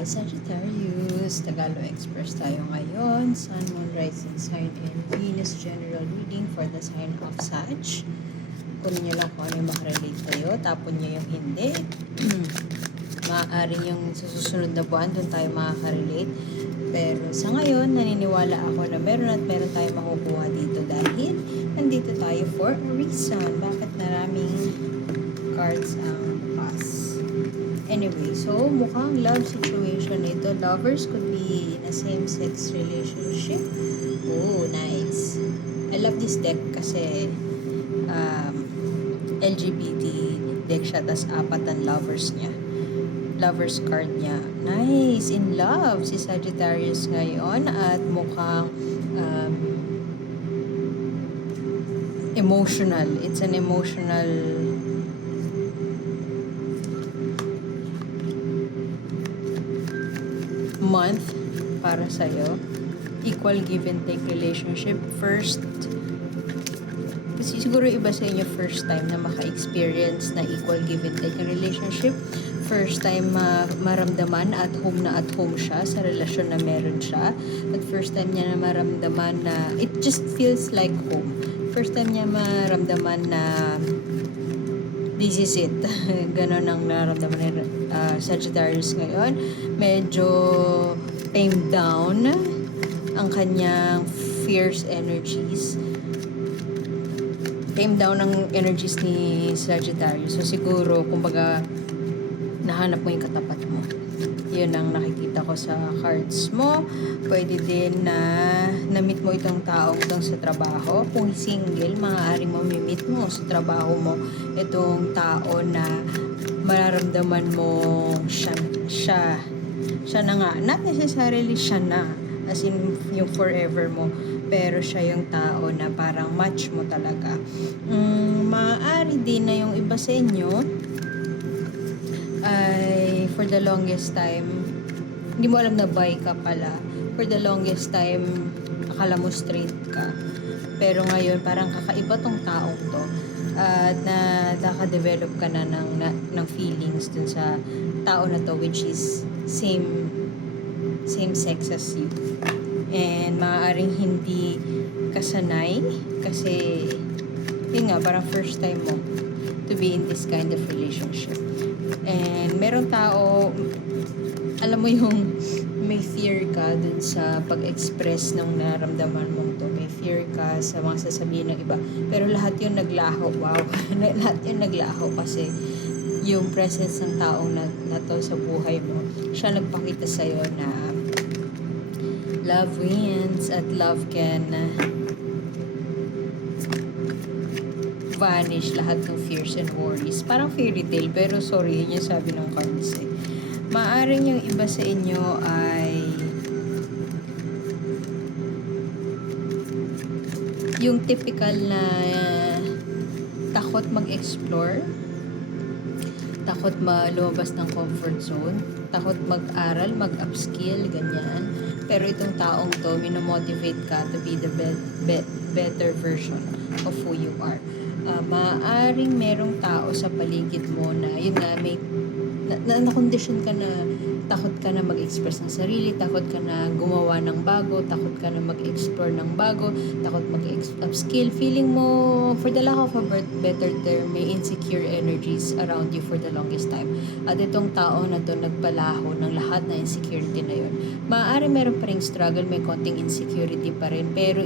Hi Sagittarius, Tagalog Express tayo ngayon. Sun, Moon, Rising Sign, and Venus General Reading for the sign of Sag. Kunin nyo lang kung ano yung makarelate kayo, tapon nyo yung hindi. Maaaring yung sa susunod na buwan, doon tayo makakarelate. Pero sa ngayon, naniniwala ako na meron tayo makukuha dito dahil nandito tayo for a reason. Bakit maraming cards ang pass? Anyway, so mukhang love situation ito. Lovers could be in a same-sex relationship. Oh, nice. I love this deck kasi LGBT deck siya, tas apat ang lovers niya. Lovers card niya. Nice. In love si Sagittarius ngayon at mukhang emotional. It's an emotional month para sa'yo. Equal give and take relationship. First, kasi siguro iba sa inyo first time na maka-experience na equal give and take relationship. First time maramdaman at home siya sa relasyon na meron siya. At first time niya na maramdaman na it just feels like home. First time niya maramdaman na this is it. Ganon ang nararamdaman ni Sagittarius ngayon. Medyo tamed down ang kanyang fierce energies. Tamed down ang energies ni Sagittarius. So siguro, kumbaga, nahanap mo yung katapat mo. Yun ang nakikita ko sa cards mo. Pwede din na na-meet mo itong taong itong sa trabaho. Kung single, maaaring mamimit mo sa trabaho mo itong tao na mararamdaman mo siya na nga. Not necessarily siya na, as in yung forever mo. Pero siya yung tao na parang match mo talaga. Maaari din na yung iba sa inyo ay for the longest time hindi mo alam na bi ka pala. For the longest time akala mo straight ka, pero ngayon parang kakaiba tong taong to at nakaka-develop ka na ng feelings dun sa tao na to, which is same sex as you, and maaaring hindi kasanay kasi yun nga, parang first time mo to be in this kind of relationship. And meron tao, alam mo yung may fear ka dun sa pag-express ng nararamdaman mo to. May fear ka sa mga sasabihin ng iba. Pero lahat yun naglaho. Wow. Lahat yun naglaho kasi yung presence ng taong na to sa buhay mo, siya nagpakita sa'yo na love wins at love can vanish lahat ng fears and worries. Parang fairy tale, pero sorry, yun yung sabi ng cards eh. Maaring yung iba sa inyo ay yung typical na takot mag-explore, takot lumabas ng comfort zone, takot mag-aral, mag-upskill, ganyan. Pero itong taong to, minomotivate ka to be the better version of who you are. Maaaring merong tao sa paligid mo na yun nga, may na-condition ka na takot ka na mag-express ng sarili, takot ka na gumawa ng bago, takot ka na mag-explore ng bago, takot mag-upskill. Feeling mo, for the lack of a better term, may insecure energies around you for the longest time. At itong tao na to nagpalaho ng lahat na insecurity na yun. Maaaring meron pa rin struggle, may konting insecurity pa rin, pero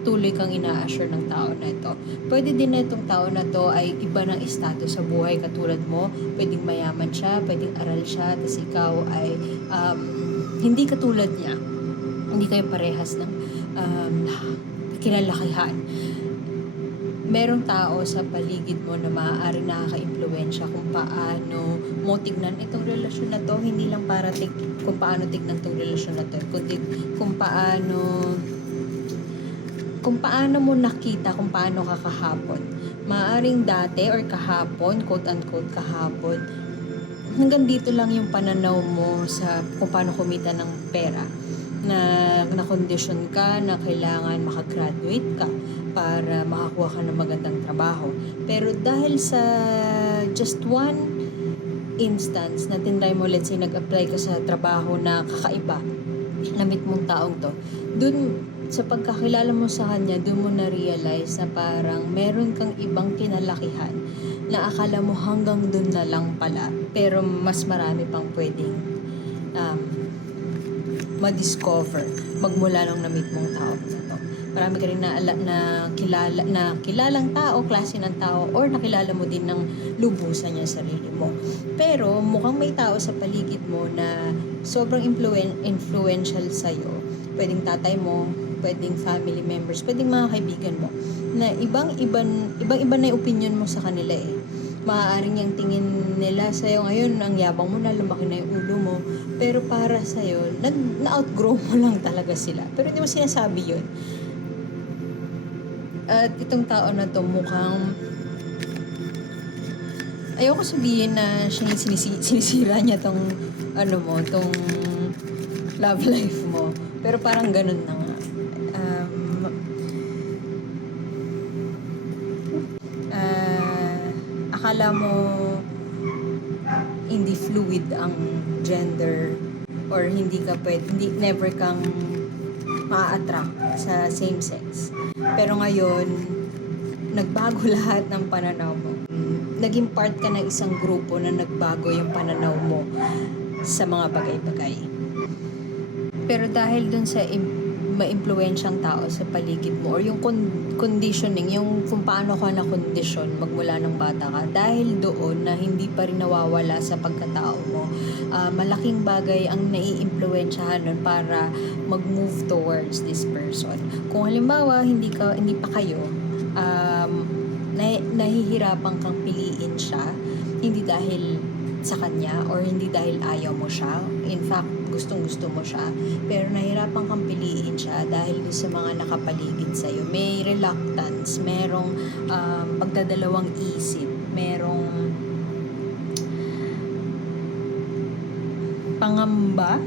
tuloy kang ina-assure ng tao na ito. Pwede din na itong tao na to ay iba ng status sa buhay katulad mo. Pwedeng mayaman siya, pwedeng aral siya, tapos ikaw ay hindi katulad niya. Hindi kayo parehas ng kinalakihan. Merong tao sa paligid mo na maaaring nakaka-impluwensya kung paano mo tignan itong relasyon na to. Hindi lang para kung paano tignan itong relasyon na to, kundi kung paano mo nakita, kung paano ka kahapon. Maaring dati or kahapon, quote-unquote kahapon, hanggang dito lang yung pananaw mo sa kung paano kumita ng pera. Na kondisyon ka na kailangan makagraduate ka para makakuha ka ng magandang trabaho. Pero dahil sa just one instance na tinry mo, let's say, nag-apply ka sa trabaho na kakaiba, na-meet mong taong to, dun, sa pagkakilala mo sa kanya, dun mo na-realize na parang meron kang ibang kinalakihan na akala mo hanggang dun na lang pala, pero mas marami pang pwedeng ma-discover magmula nung na-meet mong tao na to. Marami ka rin na kilalang tao, klase ng tao, or nakilala mo din ng lubusan yung sarili mo. Pero mukhang may tao sa paligid mo na sobrang influential sa'yo. Pwedeng tatay mo, pwedeng family members, pwedeng mga kaibigan mo, na ibang-iba na yung opinion mo sa kanila eh. Maaaring yung tingin nila sa'yo ngayon, ang yabang mo na, lumaki na yung ulo mo, pero para sa'yo, na-outgrow mo lang talaga sila. Pero hindi mo sinasabi yun. At itong tao na to mukhang, ayoko sabihin na siya yung sinisira niya tong tong love life mo. Pero parang ganun na nga. Akala mo hindi fluid ang gender, or hindi never kang ma-attract sa same sex. Pero ngayon, nagbago lahat ng pananaw mo. Naging part ka ng isang grupo na nagbago yung pananaw mo sa mga bagay-bagay. Pero dahil dun sa ma-impluwensyang tao sa paligid mo, or yung conditioning, yung kung paano ka na-condition magmula ng bata ka, dahil doon na hindi pa rin nawawala sa pagkatao mo, malaking bagay ang nai-impluwensyahan nun para mag-move towards this person. Kung halimbawa, hindi pa kayo, nahihirapan kang piliin siya, hindi dahil sa kanya or hindi dahil ayaw mo siya, in fact gustong-gusto mo siya, pero nahirapan kang piliin siya dahil sa mga nakapaligid sa'yo. May reluctance, merong pagdadalawang isip, merong pangamba,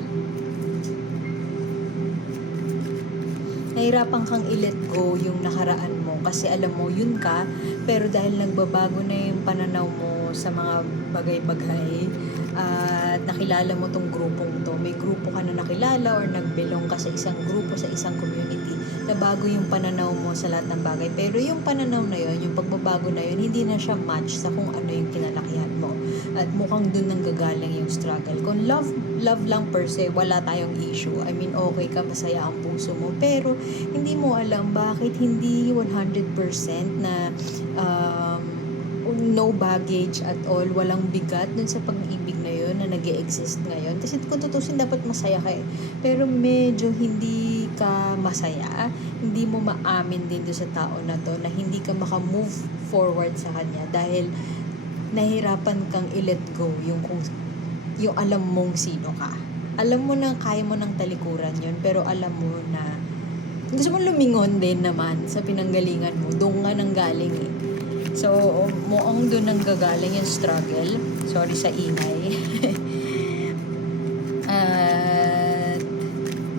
nahirapan kang i-let go yung nakaraan mo kasi alam mo yun ka, pero dahil nagbabago na yung pananaw mo sa mga bagay-bagay at nakilala mo tong grupong to, may grupo ka na nakilala or nagbelong ka sa isang grupo, sa isang community, nabago yung pananaw mo sa lahat ng bagay, pero yung pananaw na yun, yung pagbabago na yun, hindi na siya match sa kung ano yung kinalakihan mo, at mukhang dun nang gagaling yung struggle. Kung love lang per se, wala tayong issue. I mean, okay ka, masaya ang puso mo, pero hindi mo alam bakit hindi 100% na no baggage at all, walang bigat dun sa pag-ibig na yun na nag-e-exist ngayon. Kasi kung tutusin, dapat masaya ka eh. Pero medyo hindi ka masaya, hindi mo maamin din dun sa tao na to na hindi ka maka-move forward sa kanya dahil nahirapan kang i-let go yung alam mong sino ka. Alam mo na kaya mo ng talikuran yun, pero alam mo na gusto mo lumingon din naman sa pinanggalingan mo. Doon nga nang galing eh. So, mukhang doon nang gagaling yung struggle. Sorry sa ingay. At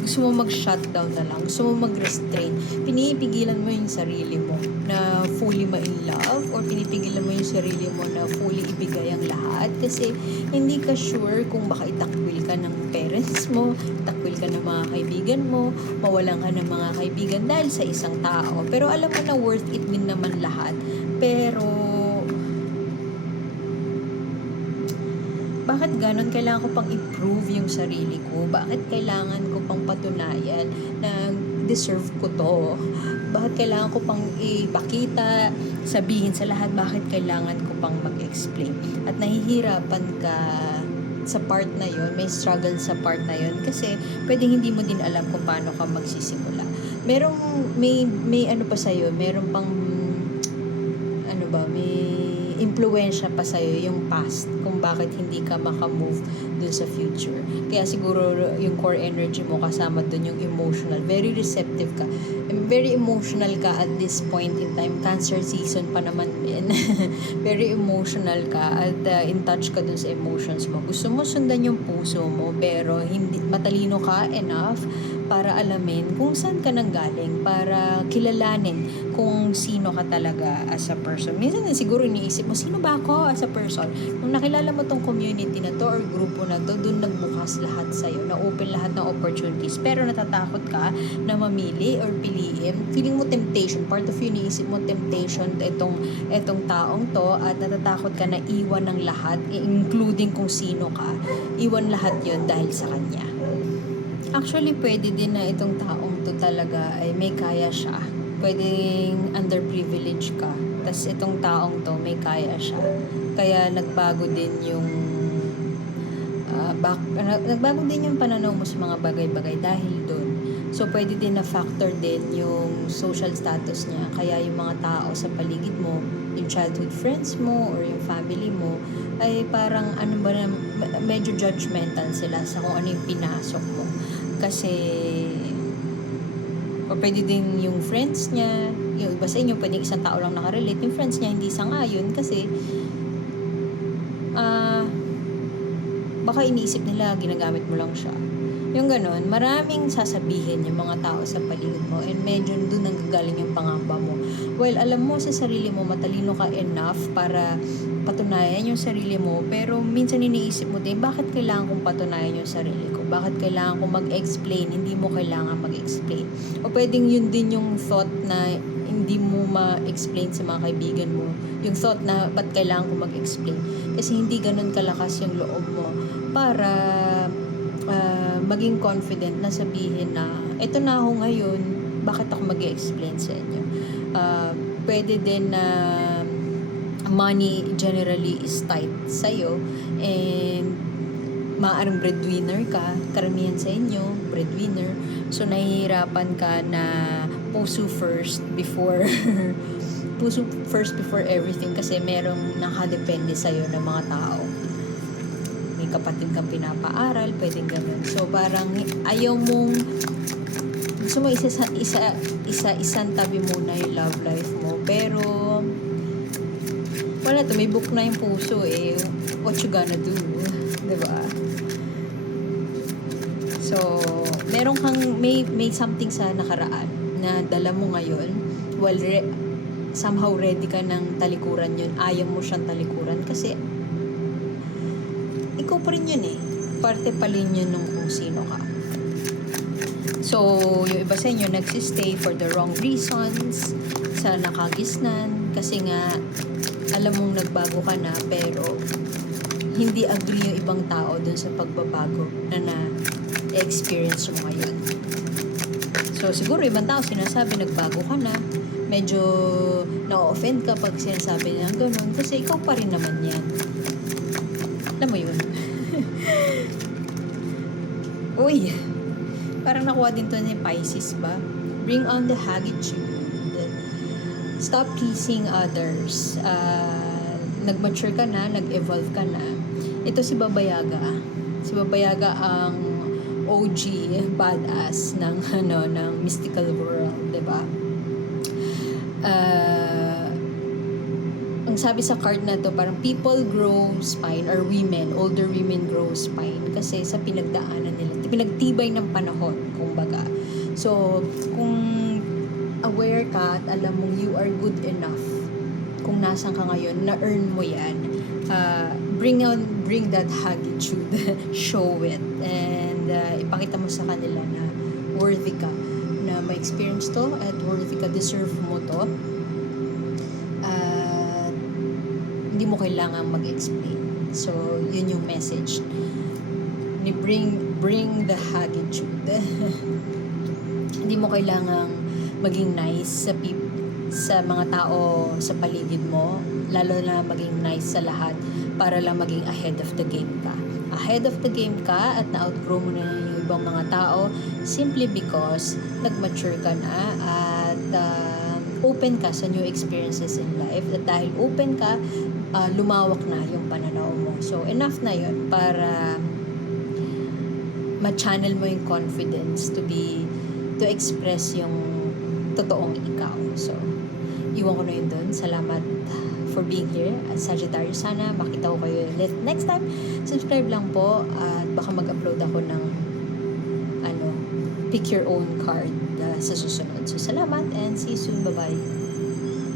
gusto mo mag-shutdown na lang. Gusto mo mag-restrain. Pinipigilan mo yung sarili mo na fully ma-in love, or pinipigilan mo yung sarili mo na fully ibigay ang lahat kasi hindi ka sure kung baka itakwil ka ng parents mo, itakwil ka ng mga kaibigan mo, mawalan ka ng mga kaibigan dahil sa isang tao. Pero alam mo na worth it din naman lahat. Pero bakit ganon? Kailangan ko pang improve yung sarili ko? Bakit kailangan ko pang patunayan na deserve ko to? Bakit kailangan ko pang ipakita, sabihin sa lahat? Bakit kailangan ko pang mag-explain? At nahihirapan ka sa part na yon, may struggle sa part na yon kasi pwedeng hindi mo din alam kung paano ka magsisimula. May ano pa sa'yo, meron pang may impluwensya pa sa'yo yung past kung bakit hindi ka makamove dun sa future. Kaya siguro yung core energy mo kasama dun yung emotional. Very receptive ka. Very emotional ka at this point in time. Cancer season pa naman din. Very emotional ka at in touch ka dun sa emotions mo. Gusto mo sundan yung puso mo pero hindi matalino ka enough para alamin kung saan ka nanggaling, para kilalanin kung sino ka talaga as a person. Minsan siguro iniisip mo, sino ba ako as a person? Nung nakilala mo tong community na to or grupo na to, dun nagbukas lahat sa'yo, na-open lahat ng opportunities. Pero natatakot ka na mamili or piliin. Feeling mo temptation, part of you iniisip mo temptation etong taong to at natatakot ka na iwan ng lahat, including kung sino ka. Iwan lahat yon dahil sa kanya. Actually, pwede din na itong taong to talaga ay may kaya siya. Pwedeng underprivileged ka. Tapos itong taong to may kaya siya. Kaya nagbago din yung nagbago din yung pananaw mo sa mga bagay-bagay dahil doon. So, pwede din na factor din yung social status niya. Kaya yung mga tao sa paligid mo, yung childhood friends mo or yung family mo, ay parang medyo judgmental sila sa kung ano yung pinasok mo. Kasi o pwede din yung friends niya, yung iba sa inyo pwedeng isang tao lang nakarelate, yung friends niya hindi sangayon kasi baka iniisip nila ginagamit mo lang siya. Yung ganon, maraming sasabihin yung mga tao sa paligid mo and medyo doon nanggagaling yung pangamba mo. Well, alam mo sa sarili mo, matalino ka enough para patunayan yung sarili mo, pero minsan iniisip mo din, bakit kailangan kong patunayan yung sarili ko? Bakit kailangan kong mag-explain? Hindi mo kailangan mag-explain. O pwedeng yun din yung thought na hindi mo ma-explain sa mga kaibigan mo. Yung thought na, ba't kailangan kong mag-explain? Kasi hindi ganun kalakas yung loob mo para maging confident na sabihin na eto na ako ngayon, bakit ako mag-explain sa inyo. Pwede din na money generally is tight sa'yo and maaaring breadwinner ka, karamihan sa inyo breadwinner, so nahihirapan ka na puso first before everything kasi merong nakadepende sa'yo ng mga tao. Kapatid kang pinapaaral, pwedeng ganun. So, parang ayaw mong gusto mo isang tabi muna yung love life mo. Pero, wala to, may book na yung puso eh. What you gonna do? Diba? So, meron kang, may something sa nakaraan na dala mo ngayon. Well, somehow ready ka ng talikuran yun. Ayaw mo siyang talikuran kasi ikaw pa rin yun eh. Parte pa rin yun nung kung sino ka. So, yung iba sa inyo nagsistay for the wrong reasons, sa nakagisnan, kasi nga, alam mong nagbago ka na, pero hindi agree yung ibang tao dun sa pagbabago na na-experience mo ngayon. So, siguro ibang tao sinasabi nagbago ka na, medyo na-offend ka pag sinasabi niya ganun, kasi ikaw pa rin naman yan. Alam mo yun? Uy! Parang nakuha din to ni Pisces ba? Bring on the haggitude. Stop pleasing others. Nag-mature ka na, nag-evolve ka na. Ito si Baba Yaga. Si Baba Yaga ang OG badass ng mystical world, 'di ba? Ang sabi sa card na to, parang people grow spine or older women grow spine kasi sa pinagdaanan nila, pinagtibay ng panahon, kumbaga. So, kung aware ka at alam mong you are good enough, kung nasan ka ngayon, na-earn mo yan, bring that haggitude, show it, and ipakita mo sa kanila na worthy ka, na ma-experience to at worthy ka, deserve mo to. Hindi mo kailangan mag-explain. So, yun yung message. Bring the haggitude. Hindi mo kailangang maging nice sa mga tao sa paligid mo, lalo na maging nice sa lahat para lang maging ahead of the game ka. Ahead of the game ka at na-outgrow mo na yung ibang mga tao simply because nag-mature ka na at open ka sa new experiences in life. At dahil open ka, lumawak na yung pananaw mo. So, enough na yun para ma-channel mo yung confidence to express yung totoong ikaw. So, iwan ko na yun dun. Salamat for being here at Sagittarius. Sana makita ko kayo ulit next time. Subscribe lang po at baka mag-upload ako ng pick your own card sa susunod. So, salamat and see you soon. Bye-bye.